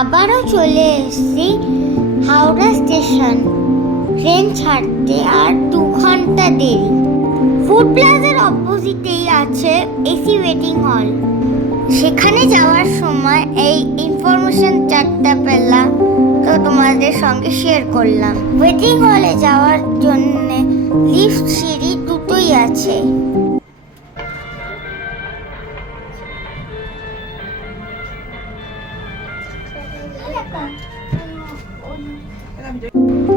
আবারও চলে এসেছি হাওড়া স্টেশন। ট্রেন ছাড়তে আর 2 ঘন্টা দেরি। ফুড প্লাজার অপোজিটেই আছে এসি ওয়েটিং হল। সেখানে যাওয়ার সময় এই ইনফরমেশন চারটা পেলাম, তো তোমাদের সঙ্গে শেয়ার করলাম। ওয়েটিং হলে যাওয়ার জন্য লিফট সিঁড়ি দুটোই আছে।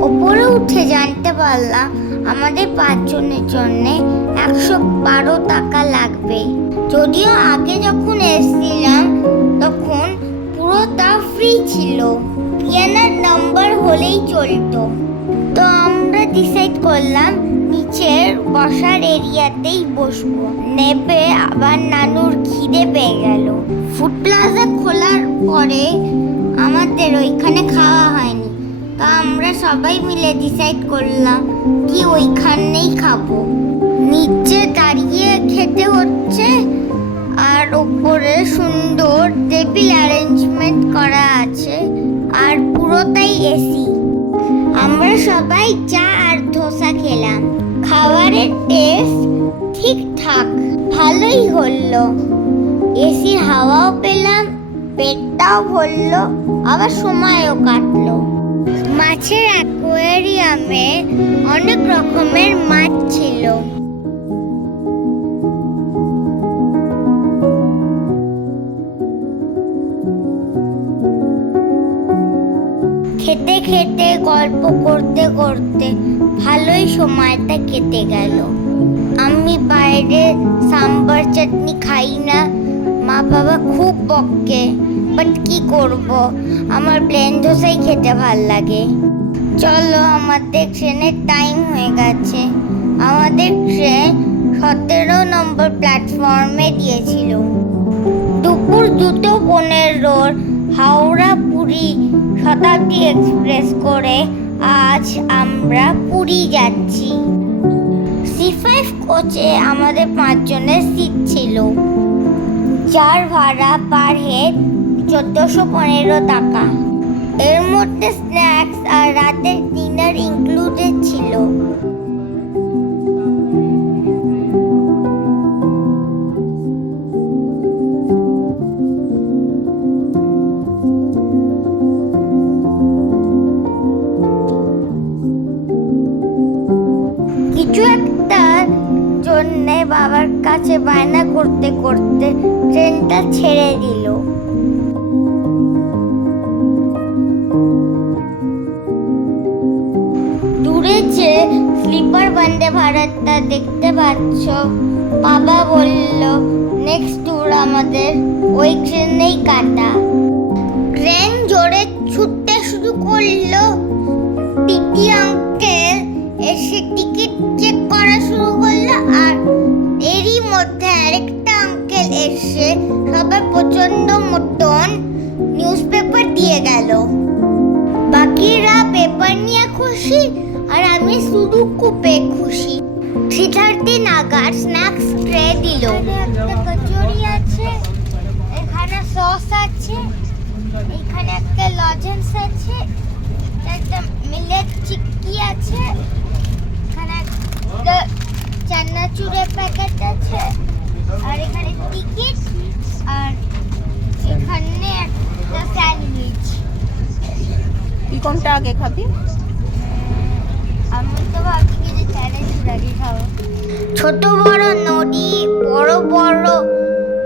ওপরে উঠে জানতে পারলাম আমাদের 5 জনের জন্য 112 টাকা লাগবে। যদিও আগে যখন এসেছিলাম তখন পুরোটা ফ্রি ছিল, পিয়ানার নাম্বার হলেই চলতো। তো আমরা ডিসাইড করলাম নিচের বসার এরিয়াতেই বসবো। নেবে আবার নানুর খিদে পেয়ে গেল। ফুড প্লাজা খোলার পরে আমাদের ওইখানে খাওয়া হয়নি, তা আমরা সবাই মিলে ডিসাইড করলাম কি ওইখানেই খাবো। নিচে দাঁড়িয়ে খেতে হচ্ছে, আর ওপরে সুন্দর টেবিল অ্যারেঞ্জমেন্ট করা আছে, আর পুরোটাই এসি। আমরা সবাই চা আর ধোসা খেলাম। খাবারের টেস্ট ঠিকঠাক, ভালোই হলো। এসির হাওয়াও পেলাম, পেটটাও ভরলো, আবার সময়ও কাটলো। মাছের অ্যাকোয়ারিয়ামে অনেক রকমের মাছ ছিল। খেতে খেতে গল্প করতে করতে ভালোই সময়টা কেটে গেল। আমি বাইরে সাম্বার চাটনি খাই না, মা বাবা খুব বকে, বাট কি করব, আমার প্লেন ধোসাই খেতে ভাল লাগে। চলো, আমাদের ট্রেনের টাইম হয়ে গেছে। আমাদের ট্রেন 17 নম্বর প্ল্যাটফর্মে দিয়েছিল। দুপুর 2:15 হাওড়া পুরী শতাব্দী এক্সপ্রেস করে আজ আমরা পুরী যাচ্ছি। C5 কোচে আমাদের 5 জনের সিট ছিল, যার ভাড়া পার হেড 1415 টাকা। এর মধ্যে স্ন্যাক্স আর রাতের ডিনার ইনক্লুডেড ছিল। কিছু একটা জন্য বাবার কাছে বায়না করতে করতে ট্রেনটা ছেড়ে দিল। দূরে যে স্লিপার বন্দে ভারতটা দেখতে পাচ্ছ, বাবা বলল নেক্সট ট্যুর আমাদের ওই ট্রেনেই কাটা। ট্রেন জোরে ছুটতে শুরু করলো। টিটি আঙ্কেল এসে টিকিট চেক করা শুরু করলো, আর এরই মধ্যে আরেকটা আঙ্কেল এসে সবার পছন্দ মতন নিউজ পেপার দিয়ে গেল। বাকিরা পেপার নিয়ে খুশি, আর আমি শুধু খুবই খুশি। 3:30 নাগাদ স্ন্যাক্স ট্রে দিল। একটা কচুরি আছে, এখানে সস আছে, এখানে একটা লজেন্স আছে, একটা মিলেট চিক্কি আছে, এখানে একটা চানাচুরের প্যাকেট আছে, আর এখানে টিকিট, আর এখানে একটা স্যান্ডউইচ। তুই কোনটা আগে খাবি? আমি তো ভাবছি যে চানাচুরাই খাবো। ছোট বড় নদী, বড় বড়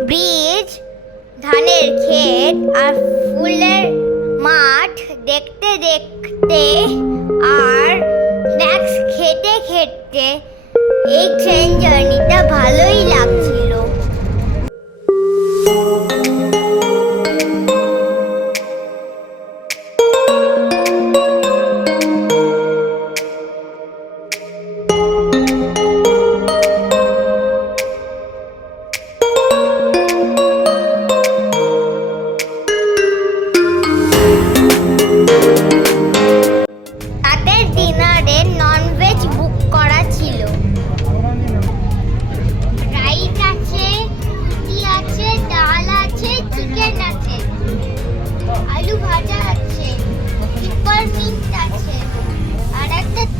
ব্রিজ, ধানের ক্ষেত আর ফুলের মাঠ দেখতে দেখতে আর স্ন্যাক্স খেতে খেতে এই ট্রেন জার্নিটা ভালোই লাগছিল। তাদের ডিনারে ননভেজ বুক করা ছিল। রাইস আছে,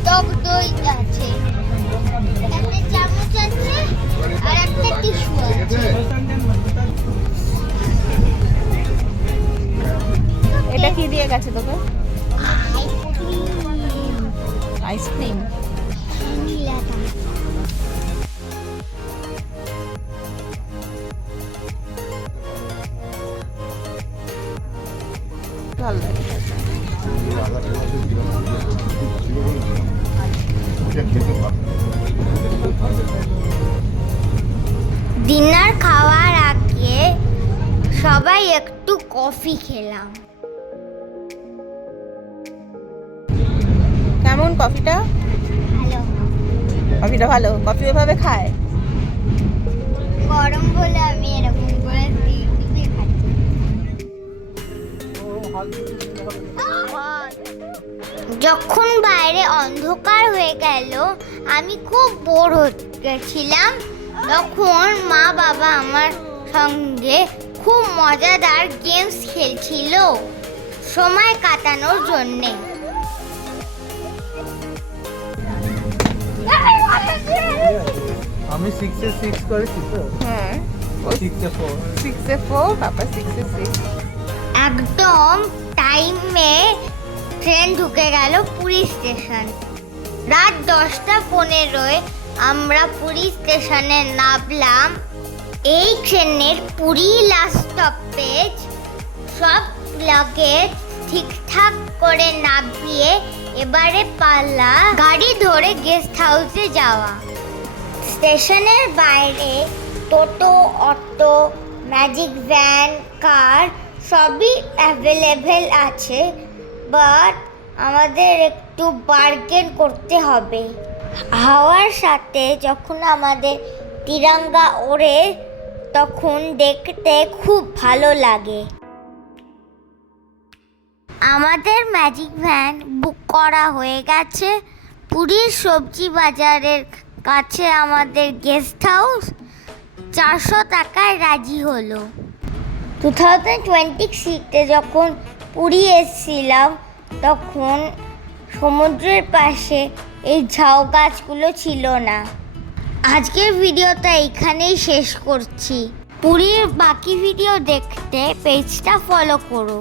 টক দই আছে, একটা চামচ আছে আর একটা টিস্যু আছে। এটা কি দিয়ে গেছে তোকে? আইসক্রিম। ভালো লাগে। ডিনার খাওয়ার আগে সবাই একটু কফি খেলাম। কেমন কফিটা? ভালো, কফিটা ভালো। কফি এভাবে খায়? গরম বলে আমি এরকম করে টিপে খাই। যখন বাইরে অন্ধকার হয়ে গেল, আমি খুব বোর হয়েছিলাম। তখন মা বাবা আমার সঙ্গে খুব মজাদার গেমস খেলছিল সময় কাটানোর জন্যে। আমি 6 এ 6 করেছি তো। হ্যাঁ, 6 এ 4। 6 এ 4, পাপা 6 এ 6। একদম টাইমে ট্রেন ঢুকে গেল পুরী স্টেশন। রাত 10:15 আমরা পুরী স্টেশনে নামলাম। এই ট্রেনের পুরী লাস্ট স্টপেজ। সব লাগেজ ঠিকঠাক করে নামিয়ে এবারে পালা গাড়ি ধরে গেস্ট হাউসে যাওয়া। স্টেশনের বাইরে টোটো, অটো, ম্যাজিক ভ্যান, কার সবই অ্যাভেলেবেল আছে, বাট আমাদের একটু বার্গেন করতে হবে। হাওয়ার সাথে যখন আমাদের তিরঙ্গা ওড়ে তখন দেখতে খুব ভালো লাগে। আমাদের ম্যাজিক ভ্যান বুক করা হয়ে গেছে। পুরীর সবজি বাজারের কাছে আমাদের গেস্ট হাউস। 400 টাকায় রাজি হলো। 2026-এ যখন পুরী এসেছিলাম তখন সমুদ্রের পাশে এই ঝাউ গাছগুলো ছিল না। আজকের ভিডিওটা এখানেই শেষ করছি। পুরীর বাকি ভিডিও দেখতে পেজটা ফলো করো।